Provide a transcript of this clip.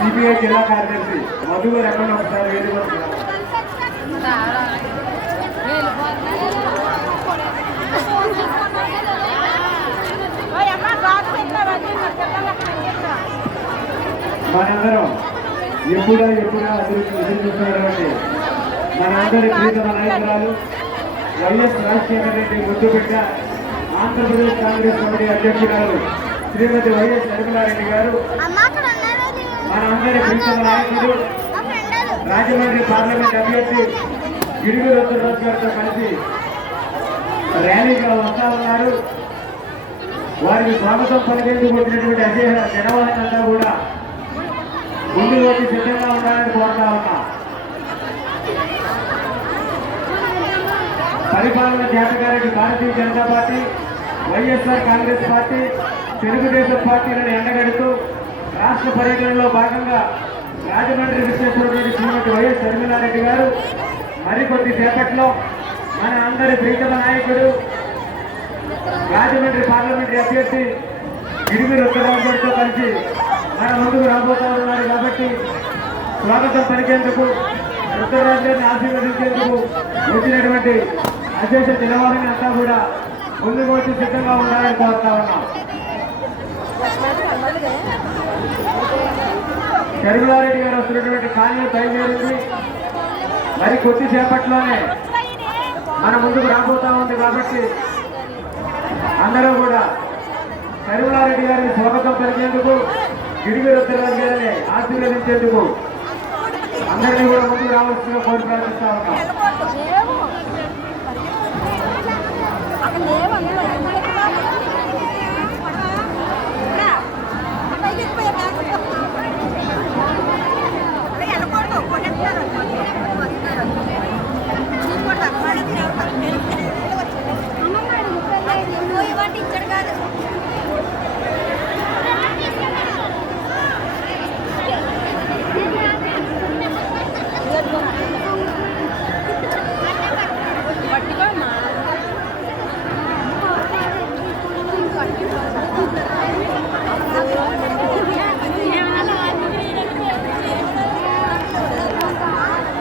CPI జిల్లా కార్యదర్శి మధు గారు ఎక్కడ ఒకసారి వేదిక మనందరం ఎప్పుడా అభివృద్ధి చూస్తున్నటువంటి మనందరి ప్రీతమ నాయకురాలు వైఎస్ రాజశేఖర రెడ్డి ముద్దుబిడ్డ ఆంధ్రప్రదేశ్ కాంగ్రెస్ కమిటీ అధ్యక్షురాలు శ్రీమతి వైఎస్ షర్మిలారెడ్డి గారు, మనందరి ప్రీతమ నాయకుడు రాజమండ్రి పార్లమెంట్ అభ్యర్థి గిరిగిరి ఉత్తరరాజు గారితో కలిసి ర్యాలీగా వస్తా ఉన్నారు. వారికి స్వాగతం పలికేందుకు వచ్చినటువంటి అజేయ జనవాళ్ళంతా కూడా ముందు వచ్చి సిద్ధంగా ఉండాలని కోరుతా ఉన్నా. పరిపాలన చేతగారెడ్డి భారతీయ జనతా పార్టీ, వైఎస్ఆర్ కాంగ్రెస్ పార్టీ, తెలుగుదేశం పార్టీలను ఎండగడుతూ రాష్ట్ర పర్యటనలో భాగంగా రాజమండ్రి విశ్వేశ్వరరెడ్డి శ్రీమతి వైఎస్ షర్మిలారెడ్డి గారు మరికొద్ది సేపట్లో మన అందరి ప్రీతమ నాయకుడు రాజమండ్రి పార్లమెంటరీ అభ్యర్థి గిరిగిరి ఉత్తరరాజు గారితో కలిసి మన ముందుకు రాబోతా ఉన్నారు. కాబట్టి స్వాగతం పలికేందుకు, ఉత్తరరాజు గారిని ఆశీర్వదించేందుకు వచ్చినటువంటి అశేష జనవాహిని అంతా కూడా ముందుకు వచ్చి సిద్ధంగా ఉండాలని కోరుతా ఉన్నాం. షర్మిలారెడ్డి గారు వస్తున్నటువంటి కాలనీ బయలుదేరింది. మరి కొద్దిసేపట్లోనే మన ముందుకు రాబోతా ఉంది. కాబట్టి అందరూ కూడా షర్మిలారెడ్డి గారిని స్వాగతం పలికేందుకు, గిరిగిరి ఉత్తరరాజు గారిని ఆశీర్వదించేందుకు అందరినీ కూడా ముందుకు రావాల్సిన కోరి ప్రార్థిస్తా ఉన్నాం.